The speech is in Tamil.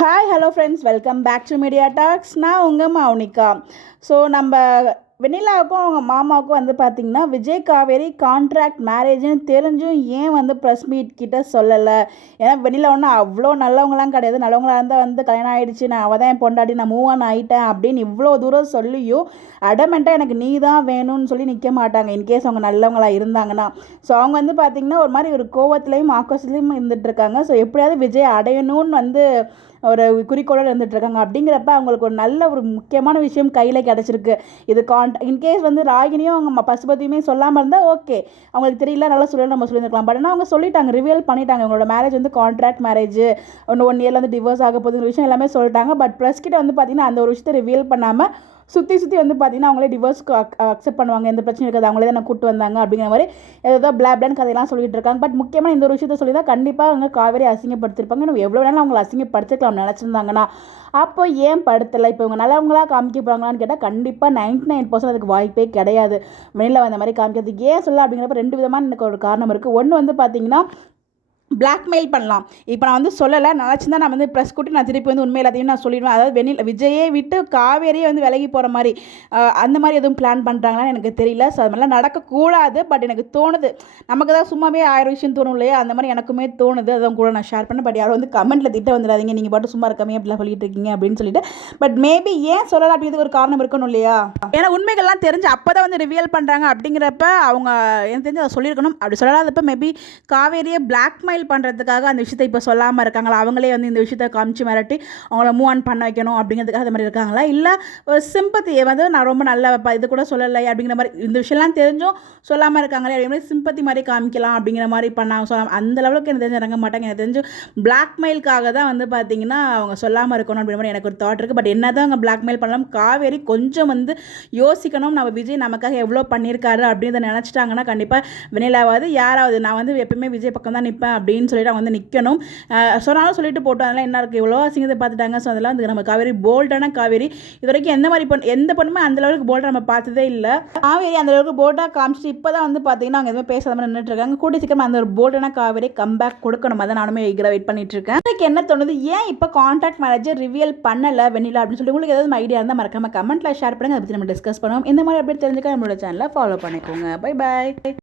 Hi hello friends, welcome back to media talks. நான் உங்கள் மௌனிகா. ஸோ நம்ம வெண்ணிலாவுக்கும் அவங்க மாமாவுக்கும் வந்து பார்த்திங்கன்னா விஜய் காவேரி கான்ட்ராக்ட் மேரேஜ்னு தெரிஞ்சும் ஏன் வந்து ப்ரெஸ் மீட் கிட்ட சொல்லலை? ஏன்னா வெண்ணிலா ஒன்றும் அவ்வளோ நல்லவங்களாம் கிடையாது. நல்லவங்களாக இருந்தால் வந்து கல்யாணம் ஆகிடுச்சு, நான் அவள் தான் என் பொண்டாட்டி, நான் மூவ் ஆன் ஆகிட்டேன் அப்படின்னு இவ்வளோ தூரம் சொல்லியும் அடமெண்ட்டாக எனக்கு நீ தான் வேணும்னு சொல்லி நிற்க மாட்டாங்க, இன்கேஸ் அவங்க நல்லவங்களாக இருந்தாங்கன்னா. ஸோ அவங்க வந்து பார்த்திங்கன்னா ஒரு மாதிரி ஒரு கோவத்துலேயும் ஆக்கோசத்துலேயும் இருந்துகிட்ருக்காங்க. ஸோ எப்படியாவது விஜய் அடையணும்னு வந்து ஒரு குறிக்கோளோடு இருந்துகிட்ருக்காங்க. அப்படிங்கிறப்ப அவங்களுக்கு ஒரு நல்ல ஒரு முக்கியமான விஷயம் கையில் கிடச்சிருக்கு. இது இன்கேஸ் வந்து ராகினியும் அவங்க பசுபதியுமே சொல்லாமல் இருந்தால் ஓகே, அவங்களுக்கு தெரியல, நல்லா சொல்லி நம்ம சொல்லியிருக்கலாம். பட் ஆனால் அவங்க சொல்லிட்டாங்க, ரிவீல் பண்ணிட்டாங்க அவங்களோட மேரேஜ் வந்து கான்ட்ராக்ட் மேரேஜ், இன்னும் 1 இயரில் வந்து டிவோர்ஸ் ஆக போகுதுங்கிற விஷயம் எல்லாமே சொல்லிட்டாங்க. பட் ப்ரெஸ் கிட்ட வந்து பார்த்திங்கன்னா அந்த ஒரு விஷயத்தை ரிவீல் பண்ணாமல் சுற்றி வந்து பார்த்திங்கன்னா அவங்களே டிவோர்ஸ்க்கு அக்செப்ட் பண்ணுவாங்க, எந்த பிரச்சனையும் இருக்காது, அவங்களே தான் கூப்பிட்டு வந்தாங்க அப்படிங்கிற மாதிரி ஏதோ பிளான் கதையெல்லாம் சொல்லிட்டு இருக்காங்க. பட் முக்கியமாக இந்த ஒரு விஷயத்த சொல்லி தான் கண்டிப்பாக அவங்க காவேரி அசிங்கப்படுத்திருப்பாங்க. இன்னும் எவ்வளோ வேணாலும் அவங்களை அசிங்கப்படுத்திக்கலாம் நினச்சிருந்தாங்கன்னா. அப்போ ஏன் படுத்தலை? இப்போ இவங்க நல்லவங்களாக காமிக்க போகிறாங்களான்னு கேட்டால் கண்டிப்பாக 99% அதுக்கு வாய்ப்பே கிடையாது. வெளியில் வந்த மாதிரி காமிக்கிறதுக்கு ஏன் சொல்ல அப்படிங்கிறப்ப 2 விதமான எனக்கு ஒரு காரணம் இருக்குது. ஒன்று வந்து பார்த்திங்கன்னா பிளாக்மெயில் பண்ணலாம். இப்போ நான் வந்து சொல்லலை, நினச்சிருந்தா நான் வந்து ப்ரெஸ் கூட்டி நான் திருப்பி வந்து உண்மை எல்லாத்தையும் நான் சொல்லிடுவேன். அதாவது விஜயே விட்டு காவேரியே வந்து விலகி போகிற மாதிரி அந்த மாதிரி எதுவும் பிளான் பண்ணுறாங்களான்னு எனக்கு தெரியல. ஸோ அது மாதிரிலாம் நடக்கக்கூடாது. பட் எனக்கு தோணுது, நமக்கு தான் சும்மாவே 1000 விஷயம் தோணும் இல்லையா, அந்த மாதிரி எனக்குமே தோணுது. அதான் கூட நான் ஷேர் பண்ணேன். பட் யாரும் வந்து கமெண்ட்டில் திட்ட வந்துடாதீங்க, நீங்கள் பாட்டு சும்மா இருக்காமே அப்படிலாம் சொல்லிட்டு இருக்கீங்க அப்படின்னு சொல்லிட்டு. பட் மேபி ஏன் சொல்லலாம் அப்படிங்கிறது ஒரு காரணம் இருக்கணும் இல்லையா? ஏன்னா உண்மைகள்லாம் தெரிஞ்சு அப்போ தான் வந்து ரிவீல் பண்ணுறாங்க. அப்படிங்கிறப்ப அவங்க எனக்கு தெரிஞ்சு அதை சொல்லியிருக்கணும். அப்படி சொல்லாதப்போ மேபி காவேரியை பிளாக்மெயில் பண்ணுறதுக்காக அந்த விஷயத்தை இப்போ சொல்லாமல் இருக்காங்களா? அவங்களே வந்து இந்த விஷயத்தை காமிச்சு மிரட்டி அவங்கள மூவ் ஆன் பண்ண வைக்கணும் அப்படிங்கிறதுக்காக அது மாதிரி இருக்காங்களா? இல்லை சிம்பத்தியை வந்து நான் ரொம்ப நல்ல இது கூட சொல்லலை அப்படிங்கிற மாதிரி இந்த விஷயம்லாம் தெரிஞ்சும் சொல்லாமல் இருக்காங்களே அப்படிங்கிற மாதிரி சிம்பத்தி மாதிரி காமிக்கலாம் அப்படிங்கிற மாதிரி பண்ணாங்க. சொல்லலாம் அந்த லெவலுக்கு எனக்கு தெரிஞ்சு இறங்க மாட்டாங்க. எனக்கு தெரிஞ்சு பிளாக்மெயிலுக்காக தான் வந்து பார்த்திங்கன்னா அவங்க சொல்லாமல் இருக்கணும் அப்படிங்கிற மாதிரி எனக்கு ஒரு தாட் இருக்குது. பட் என்ன தான் அவங்க பிளாக்மெயில் பண்ணலாம், காவேரி கொஞ்சம் வந்து யோசிக்கணும். நம்ம விஜய் நமக்காக எவ்வளோ பண்ணியிருக்காரு அப்படின்றத நினச்சிட்டாங்கன்னா கண்டிப்பாக வெண்ணிலாவது யாராவது நான் வந்து எப்பயுமே விஜய் பக்கம் தான் நிற்பேன் அப்படின்னு சொல்லிட்டு அவங்க வந்து நிற்கணும். சொன்னாலும் சொல்லிட்டு போட்டோம், அதெல்லாம் என்ன இருக்குது, இவ்வளோ அசிங்கத்தை பார்த்துட்டாங்க. ஸோ அதெல்லாம் வந்து நம்ம காவேரி போல்டான காவேரி இது வரைக்கும் எந்த பொண்ணுமே அந்த அளவுக்கு போல்டாக நம்ம பார்த்ததே இல்லை. காவேரி அந்த அளவுக்கு போல்டாக காமிச்சிட்டு இப்போ தான் வந்து பார்த்தீங்கன்னா அவங்க எதுவுமே பேசாத மாதிரி நின்றுட்டு இருக்காங்க. கூட்டி சீக்கிரமாக அந்த ஒரு போல்டான காவேரி கம்பேக் கொடுக்கணும். அதை நானுமே எகிற வெயிட் பண்ணிட்டு இருக்கேன். எனக்கு என்ன தோணுது, ஏன் இப்போ கான்ட்ராக்ட் மேரேஜர் ரிவீல் பண்ணலை வெண்ணிலா அப்படின்னு சொல்லி உங்களுக்கு ஏதாவது ஐடியா இருந்தால் மறக்காம கமெண்ட்டில் ஷேர் பண்ணுங்க. அதை பற்றி நம்ம டிஸ்கஸ் பண்ணுவோம். இந்த மாதிரி அப்படி தெரிஞ்சுக்க நம்மளோட சேனலை ஃபாலோ பண்ணிக்கோங்க. Bye bye.